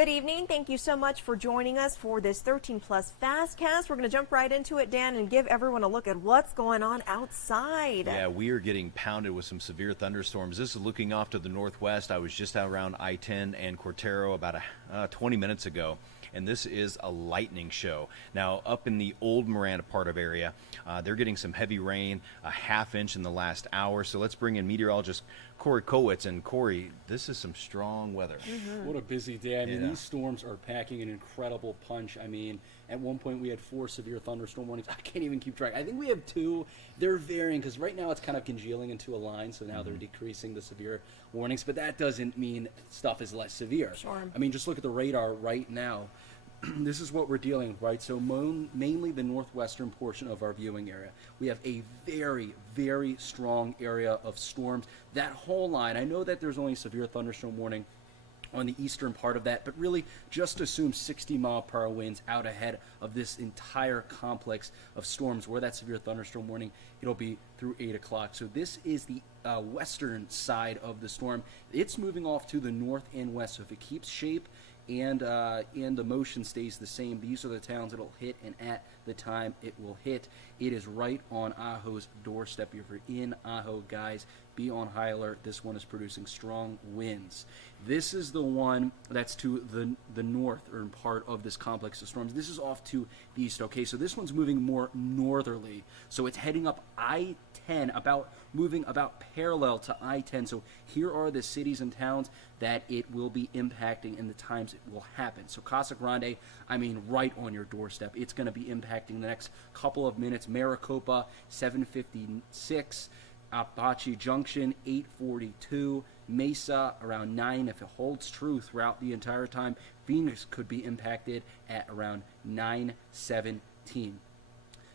Good evening. Thank you so much for joining us for this 13 Plus FastCast. We're going to jump right into it, Dan, and give everyone a look at what's going on outside. Yeah, we are getting pounded with some severe thunderstorms. This is looking off to the northwest. I was just out around I-10 and Cortero about 20 minutes ago, and this is a lightning show. Now, up in the old Miranda part of area, they're getting some heavy rain, a ½ inch in the last hour. So let's bring in meteorologist Corey Kowitz. And Corey, this is some strong weather. What a busy day. I mean, Yeah. these storms are packing an incredible punch. I mean, at one point we had 4 severe thunderstorm warnings. I can't even keep track. I think we have 2. They're varying because right now it's kind of congealing into a line, so now they're decreasing the severe warnings. But that doesn't mean stuff is less severe. Sure. I mean, just look at the radar right now. This is what we're dealing with, right? So mainly the northwestern portion of our viewing area. We have a very, very strong area of storms. That whole line, I know that there's only severe thunderstorm warning on the eastern part of that, but really just assume 60-mile-per-hour winds out ahead of this entire complex of storms. Where that severe thunderstorm warning, it'll be through 8 o'clock. So this is the western side of the storm. It's moving off to the north and west, so if it keeps shape and the motion stays the same, these are the towns it'll hit, and at the time it will hit, it is right on Ajo's doorstep. If you're in Ajo, guys, be on high alert. This one is producing strong winds. This is the one that's to the northern part of this complex of storms. This is off to the east, okay? So this one's moving more northerly. So it's heading up I-10, moving about parallel to I-10. So here are the cities and towns that it will be impacting and the times it will happen. So Casa Grande, I mean, right on your doorstep. It's going to be impacting the next couple of minutes. Maricopa, 7:56. Apache Junction, 8:42. Mesa, around 9. If it holds true throughout the entire time, Phoenix could be impacted at around 9:17.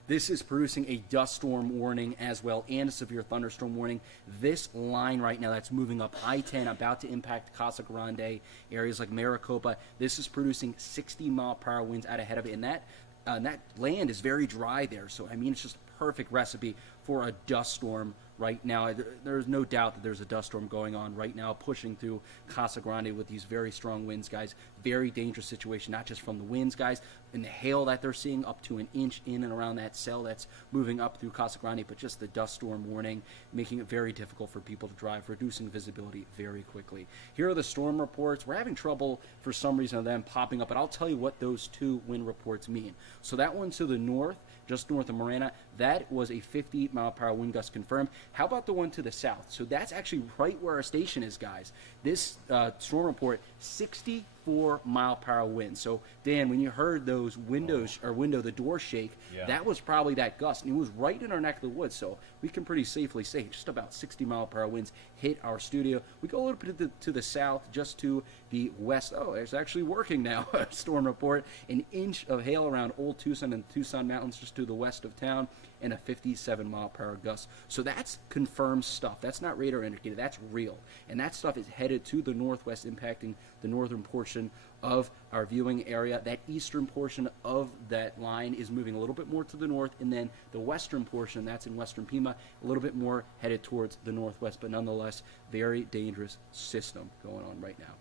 This is producing a dust storm warning as well and a severe thunderstorm warning. This line right now that's moving up I-10, about to impact Casa Grande, areas like Maricopa, this is producing 60-mile-per-hour winds out ahead of it. And that land is very dry there. So, I mean, it's just a perfect recipe for a dust storm right now. There's no doubt that there's a dust storm going on right now, pushing through Casa Grande with these very strong winds, guys. Very dangerous situation, not just from the winds, guys, and the hail that they're seeing up to an inch in and around that cell that's moving up through Casa Grande, but just the dust storm warning, making it very difficult for people to drive, reducing visibility very quickly. Here are the storm reports. We're having trouble for some reason of them popping up, but I'll tell you what those 2 wind reports mean. So that one to the north, just north of Marana, that was a 50-mile-per-hour wind gust confirmed. How about the one to the south? So that's actually right where our station is, guys. This storm report, 64-mile-per-hour wind. So, Dan, when you heard those the door shake, Yeah. that was probably that gust. And it was right in our neck of the woods. So we can pretty safely say just about 60-mile-per-hour winds hit our studio. We go a little bit to the south, just to the west. Oh, it's actually working now. Storm report, an inch of hail around Old Tucson and the Tucson Mountains just to the west of town, and a 57-mile-per-hour gust. So that's confirmed stuff. That's not radar indicated. That's real. And that stuff is headed to the northwest, impacting the northern portion of our viewing area. That eastern portion of that line is moving a little bit more to the north, and then the western portion, that's in western Pima, a little bit more headed towards the northwest, but nonetheless, very dangerous system going on right now.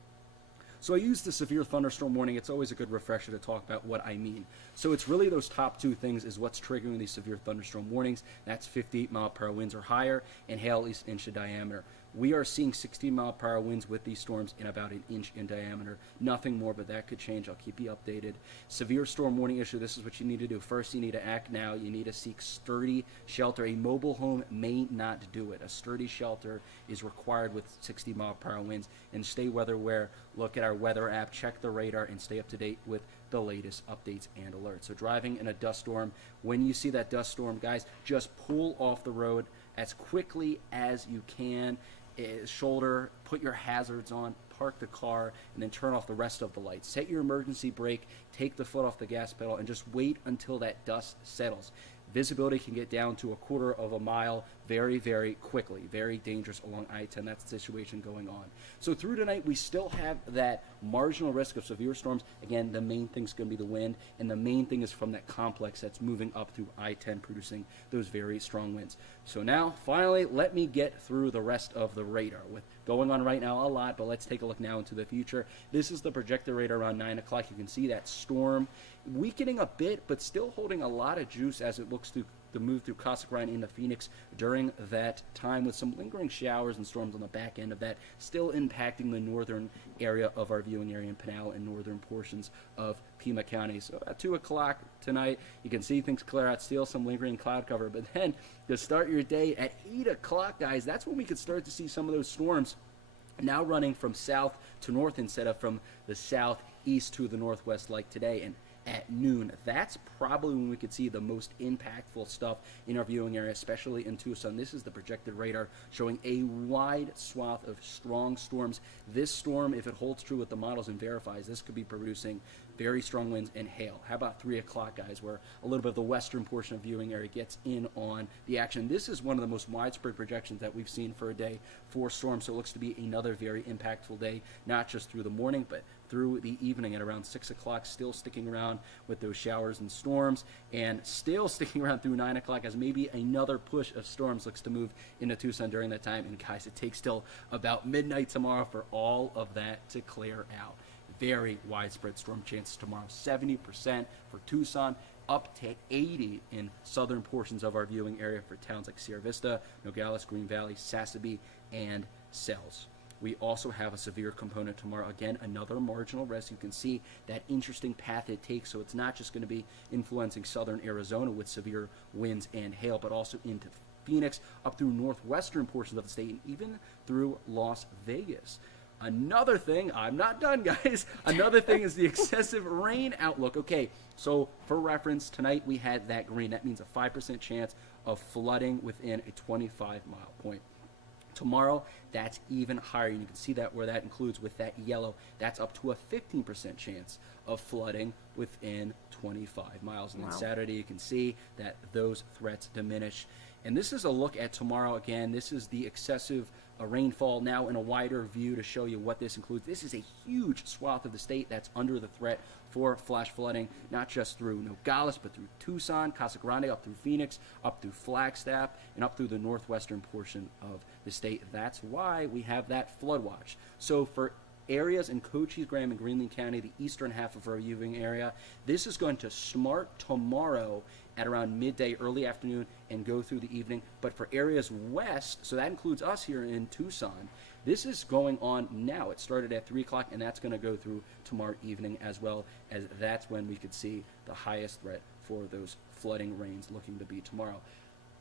So I use the severe thunderstorm warning. It's always a good refresher to talk about what I mean. So it's really those top 2 things is what's triggering these severe thunderstorm warnings. That's 58-mile-per-hour winds or higher, and hail at least an inch in diameter. We are seeing 60-mile-per-hour winds with these storms in about an inch in diameter. Nothing more, but that could change. I'll keep you updated. Severe storm warning issue, this is what you need to do. First, you need to act now. You need to seek sturdy shelter. A mobile home may not do it. A sturdy shelter is required with 60-mile-per-hour winds. And stay weather aware. Look at our weather app, check the radar, and stay up to date with the latest updates and alerts. So driving in a dust storm, when you see that dust storm, guys, just pull off the road as quickly as you can. Shoulder, put your hazards on, park the car, and then turn off the rest of the lights. Set your emergency brake, take the foot off the gas pedal, and just wait until that dust settles. Visibility can get down to a quarter of a mile very, very quickly. Very dangerous along I-10. That's the situation going on. So through tonight, we still have that marginal risk of severe storms. Again, the main thing's going to be the wind, and the main thing is from that complex that's moving up through I-10, producing those very strong winds. So now, finally, let me get through the rest of the radar. With going on right now a lot, but let's take a look now into the future. This is the projected radar around 9 o'clock. You can see that storm weakening a bit, but still holding a lot of juice as it looks to move through Casa Grande into Phoenix during that time, with some lingering showers and storms on the back end of that, still impacting the northern area of our viewing area in Pinal and northern portions of Pima County. So at 2 o'clock tonight, you can see things clear out, still some lingering cloud cover, but then to start your day at 8 o'clock, guys, that's when we could start to see some of those storms now running from south to north instead of from the southeast to the northwest like today. And at noon, that's probably when we could see the most impactful stuff in our viewing area, especially in Tucson. This is the projected radar showing a wide swath of strong storms. This storm, if it holds true with the models and verifies, this could be producing very strong winds and hail. How about 3 o'clock, guys, where a little bit of the western portion of viewing area gets in on the action. This is one of the most widespread projections that we've seen for a day for storms, so it looks to be another very impactful day, not just through the morning, but through the evening at around 6 o'clock, still sticking around with those showers and storms, and still sticking around through 9 o'clock as maybe another push of storms looks to move into Tucson during that time. And guys, it takes till about midnight tomorrow for all of that to clear out. Very widespread storm chances tomorrow, 70% for Tucson, up to 80 in southern portions of our viewing area for towns like Sierra Vista, Nogales, Green Valley, Sassabee, and Sells. We also have a severe component tomorrow. Again, another marginal risk. You can see that interesting path it takes. So it's not just going to be influencing southern Arizona with severe winds and hail, but also into Phoenix, up through northwestern portions of the state, and even through Las Vegas. Another thing, I'm not done, guys. Another thing is the excessive rain outlook. Okay, so for reference, tonight we had that green. That means a 5% chance of flooding within a 25-mile point. Tomorrow, that's even higher. You can see that where that includes with that yellow. That's up to a 15% chance of flooding within 25 miles. And wow. then Saturday, you can see that those threats diminish. And this is a look at tomorrow. Again, this is the excessive rainfall now in a wider view to show you what this includes. This is a huge swath of the state that's under the threat for flash flooding, not just through Nogales, but through Tucson, Casa Grande, up through Phoenix, up through Flagstaff, and up through the northwestern portion of the state. That's why we have that flood watch. So for areas in Cochise, Graham, and Greenland County, the eastern half of our viewing area, this is going to smart tomorrow at around midday, early afternoon, and go through the evening. But for areas west, so that includes us here in Tucson, this is going on now. It started at 3 o'clock, and that's going to go through tomorrow evening as well, as that's when we could see the highest threat for those flooding rains looking to be tomorrow.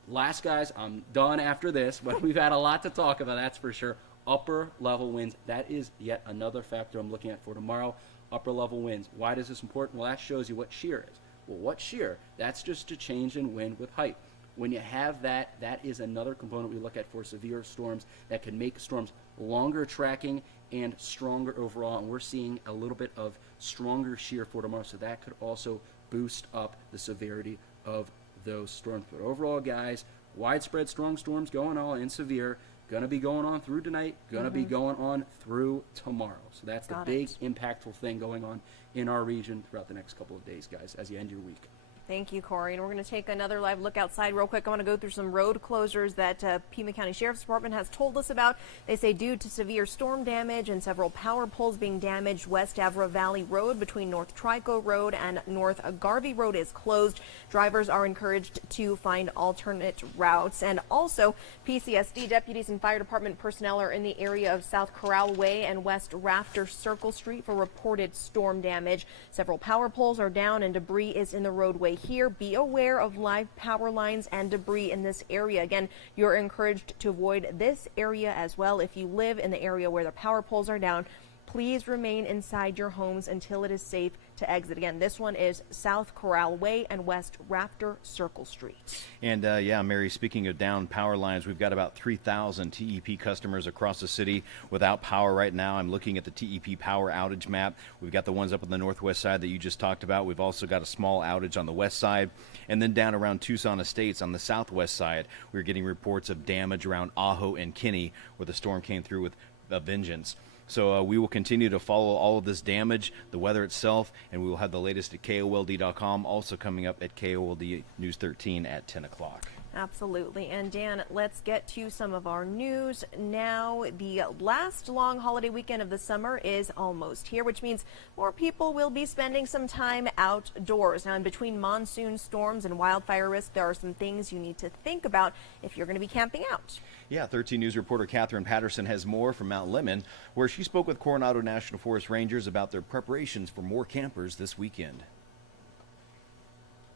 Last, guys, I'm done after this, but we've had a lot to talk about, that's for sure. Upper level winds, that is yet another factor I'm looking at for tomorrow. Upper level winds. Why is this important? Well, that shows you what shear is. Well, what shear? That's just a change in wind with height. When you have that, that is another component we look at for severe storms that can make storms longer tracking and stronger overall. And we're seeing a little bit of stronger shear for tomorrow, so that could also boost up the severity of those storms. But overall, guys, widespread strong storms going on and severe. Going to be going on through tonight, going to be going on through tomorrow. So that's the big, impactful thing going on in our region throughout the next couple of days, guys, as you end your week. Thank you, Corey. And we're going to take another live look outside real quick. I want to go through some road closures that Pima County Sheriff's Department has told us about. They say due to severe storm damage and several power poles being damaged, West Avra Valley Road between North Trico Road and North Garvey Road is closed. Drivers are encouraged to find alternate routes. And also, PCSD deputies and fire department personnel are in the area of South Corral Way and West Rafter Circle Street for reported storm damage. Several power poles are down and debris is in the roadway here. Be aware of live power lines and debris in this area. Again, you're encouraged to avoid this area as well. If you live in the area where the power poles are down, please remain inside your homes until it is safe to to exit. Again, this one is South Corral Way and West Raptor Circle Street. And yeah, Mary, speaking of down power lines, we've got about 3,000 TEP customers across the city without power right now. I'm looking at the TEP power outage map. We've got the ones up on the northwest side that you just talked about. We've also got a small outage on the west side. And then down around Tucson Estates on the southwest side, we're getting reports of damage around Ajo and Kinney, where the storm came through with a vengeance. So we will continue to follow all of this damage, the weather itself, and we will have the latest at KOLD.com, also coming up at KOLD News 13 at 10 o'clock. Absolutely. And Dan, let's get to some of our news now. The last long holiday weekend of the summer is almost here, which means more people will be spending some time outdoors. Now, in between monsoon storms and wildfire risk, there are some things you need to think about if you're going to be camping out. Yeah, 13 News reporter Catherine Patterson has more from Mount Lemmon, where she spoke with Coronado National Forest Rangers about their preparations for more campers this weekend.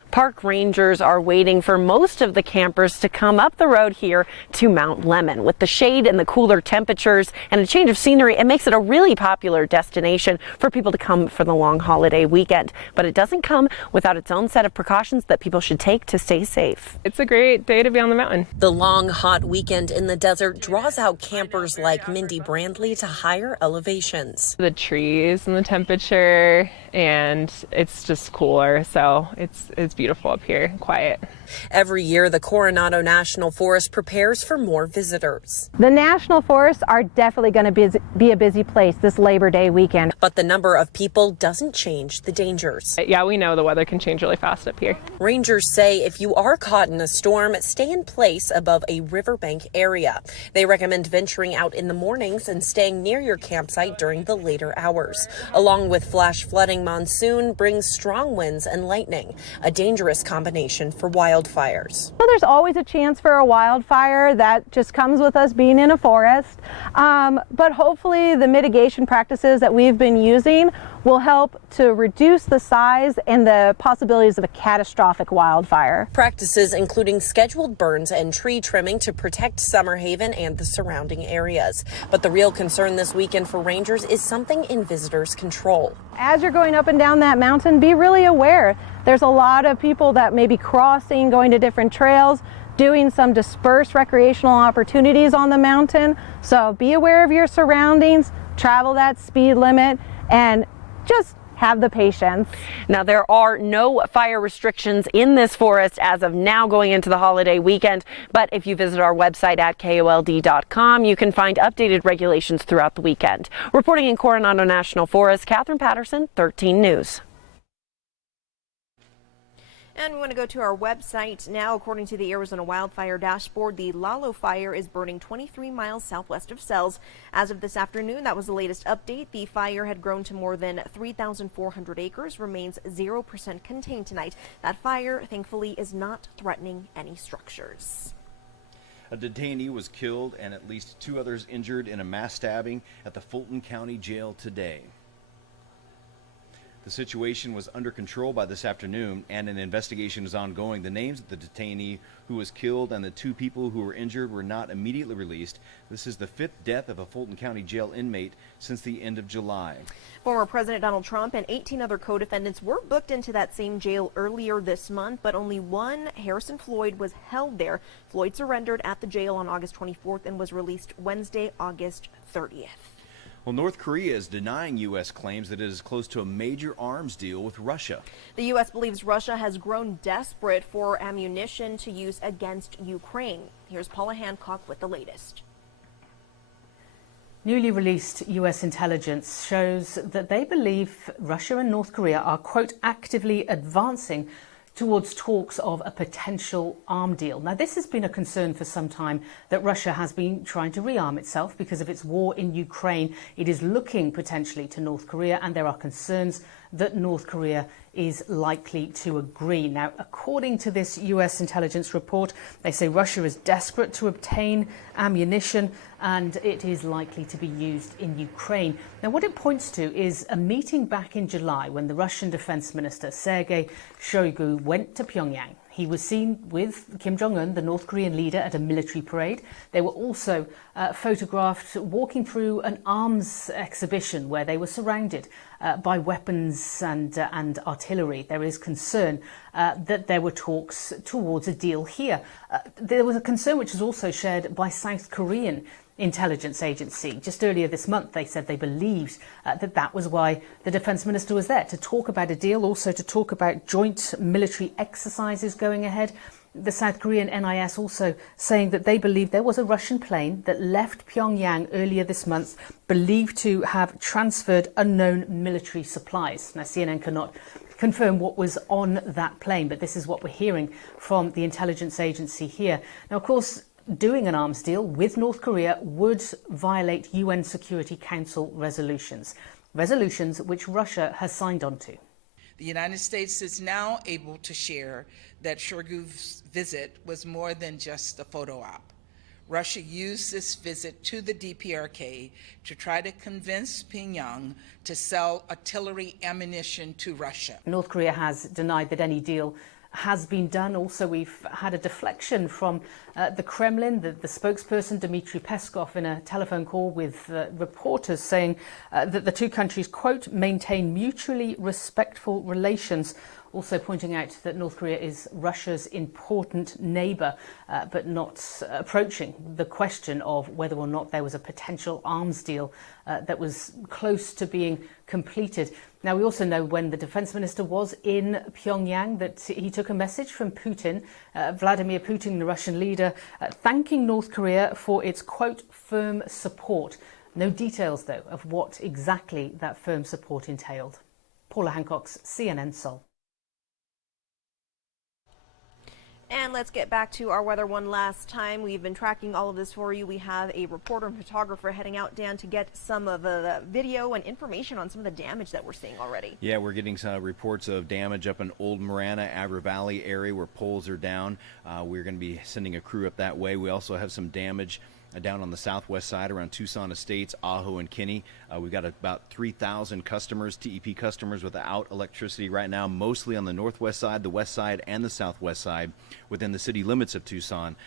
Park rangers are waiting for most of the campers to come up the road here to Mount Lemmon. With the shade and the cooler temperatures and a change of scenery, it makes it a really popular destination for people to come for the long holiday weekend. But it doesn't come without its own set of precautions that people should take to stay safe. It's a great day to be on the mountain. The long, hot weekend in the desert draws out campers like Mindy Brandley to higher elevations. The trees and the temperature, and it's just cooler, so it's beautiful up here, quiet. Every year, the Coronado National Forest prepares for more visitors. The national forests are definitely going to be a busy place this Labor Day weekend. But the number of people doesn't change the dangers. Yeah, we know the weather can change really fast up here. Rangers say if you are caught in a storm, stay in place above a riverbank area. They recommend venturing out in the mornings and staying near your campsite during the later hours. Along with flash flooding, monsoon brings strong winds and lightning, a dangerous combination for wildfires. Well, there's always a chance for a wildfire. That just comes with us being in a forest. But hopefully the mitigation practices that we've been using will help to reduce the size and the possibilities of a catastrophic wildfire. Practices including scheduled burns and tree trimming to protect Summerhaven and the surrounding areas. But the real concern this weekend for rangers is something in visitors' control. As you're going up and down that mountain, be really aware. There's a lot of people that may be crossing, going to different trails, doing some dispersed recreational opportunities on the mountain. So be aware of your surroundings, travel that speed limit, and just have the patience. Now, there are no fire restrictions in this forest as of now going into the holiday weekend. But if you visit our website at KOLD.com, you can find updated regulations throughout the weekend. Reporting in Coronado National Forest, Catherine Patterson, 13 News. And we want to go to our website now. According to the Arizona Wildfire Dashboard, the Lalo fire is burning 23 miles southwest of Sells. As of this afternoon, that was the latest update. The fire had grown to more than 3,400 acres, remains 0% contained tonight. That fire, thankfully, is not threatening any structures. A detainee was killed and at least 2 others injured in a mass stabbing at the Fulton County Jail today. The situation was under control by this afternoon, and an investigation is ongoing. The names of the detainee who was killed and the 2 people who were injured were not immediately released. This is the 5th death of a Fulton County Jail inmate since the end of July. Former President Donald Trump and 18 other co-defendants were booked into that same jail earlier this month, but only one, Harrison Floyd, was held there. Floyd surrendered at the jail on August 24th and was released Wednesday, August 30th. Well, North Korea is denying U.S. claims that it is close to a major arms deal with Russia. The U.S. believes Russia has grown desperate for ammunition to use against Ukraine. Here's Paula Hancock with the latest. Newly released U.S. intelligence shows that they believe Russia and North Korea are, quote, actively advancing towards talks of a potential arm deal. Now, this has been a concern for some time, that Russia has been trying to rearm itself because of its war in Ukraine. It is looking potentially to North Korea, and there are concerns that North Korea is likely to agree. Now, according to this US intelligence report, they say Russia is desperate to obtain ammunition and it is likely to be used in Ukraine. Now, what it points to is a meeting back in July when the Russian Defense Minister Sergei Shoigu went to Pyongyang. He was seen with Kim Jong-un, the North Korean leader, at a military parade. They were also photographed walking through an arms exhibition where they were surrounded by weapons and artillery. There is concern that there were talks towards a deal here. There was a concern which was also shared by South Korean intelligence agency. Just earlier this month, they said they believed that was why the defence minister was there, to talk about a deal, also to talk about joint military exercises going ahead. The South Korean NIS also saying that they believe there was a Russian plane that left Pyongyang earlier this month, believed to have transferred unknown military supplies. Now, CNN cannot confirm what was on that plane, but this is what we're hearing from the intelligence agency here. Now, of course, doing an arms deal with North Korea would violate UN Security Council resolutions which Russia has signed on to. The United States is now able to share that Shoigu's visit was more than just a photo op. Russia used this visit to the DPRK to try to convince Pyongyang to sell artillery ammunition to Russia. North Korea has denied that any deal has been done. Also, we've had a deflection from the Kremlin, the spokesperson Dmitry Peskov in a telephone call with reporters saying that the two countries, quote, maintain mutually respectful relations, also pointing out that North Korea is Russia's important neighbour, but not approaching the question of whether or not there was a potential arms deal that was close to being completed. Now, we also know when the defence minister was in Pyongyang that he took a message from Putin, Vladimir Putin, the Russian leader, thanking North Korea for its, quote, firm support. No details, though, of what exactly that firm support entailed. Paula Hancock's CNN Seoul. And let's get back to our weather one last time. We've been tracking all of this for you. We have a reporter and photographer heading out, Dan, to get some of the video and information on some of the damage that we're seeing already. Yeah, we're getting some reports of damage up in Old Marana, Abra Valley area where poles are down. We're going to be sending a crew up that way. We also have some damage down on the southwest side around Tucson Estates, Ajo, and Kinney. We've got about 3,000 customers, TEP customers, without electricity right now, mostly on the northwest side, the west side, and the southwest side within the city limits of Tucson.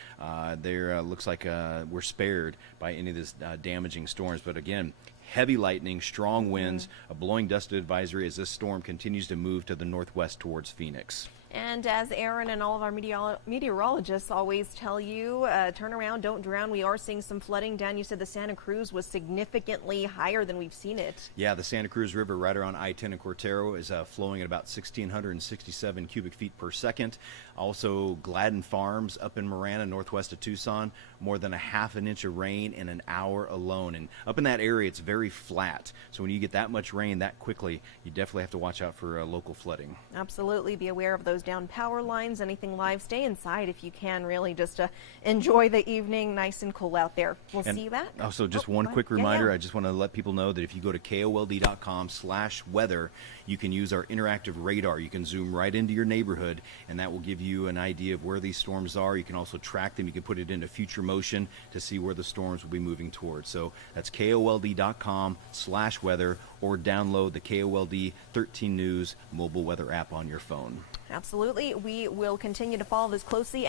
There looks like we're spared by any of this damaging storms. But again, heavy lightning, strong winds, a blowing dust advisory as this storm continues to move to the northwest towards Phoenix. And as Aaron and all of our meteorologists always tell you, turn around, don't drown. We are seeing some flooding. Dan, you said the Santa Cruz was significantly higher than we've seen it. Yeah, the Santa Cruz River right around I-10 and Cortero is flowing at about 1,667 cubic feet per second. Also, Gladden Farms up in Marana, northwest of Tucson, more than a half an inch of rain in an hour alone. And up in that area, it's very flat. So when you get that much rain that quickly, you definitely have to watch out for local flooding. Absolutely. Be aware of those down power lines, anything live. Stay inside if you can, really, just to enjoy the evening. Nice and cool out there. We'll see you back. Also, just one quick reminder, I just want to let people know that if you go to KOLD.com/weather, you can use our interactive radar. You can zoom right into your neighborhood, and that will give you an idea of where these storms are. You can also track them. You can put it into future motion to see where the storms will be moving towards. So that's KOLD.com/weather, or download the KOLD 13 News mobile weather app on your phone. Absolutely. We will continue to follow this closely.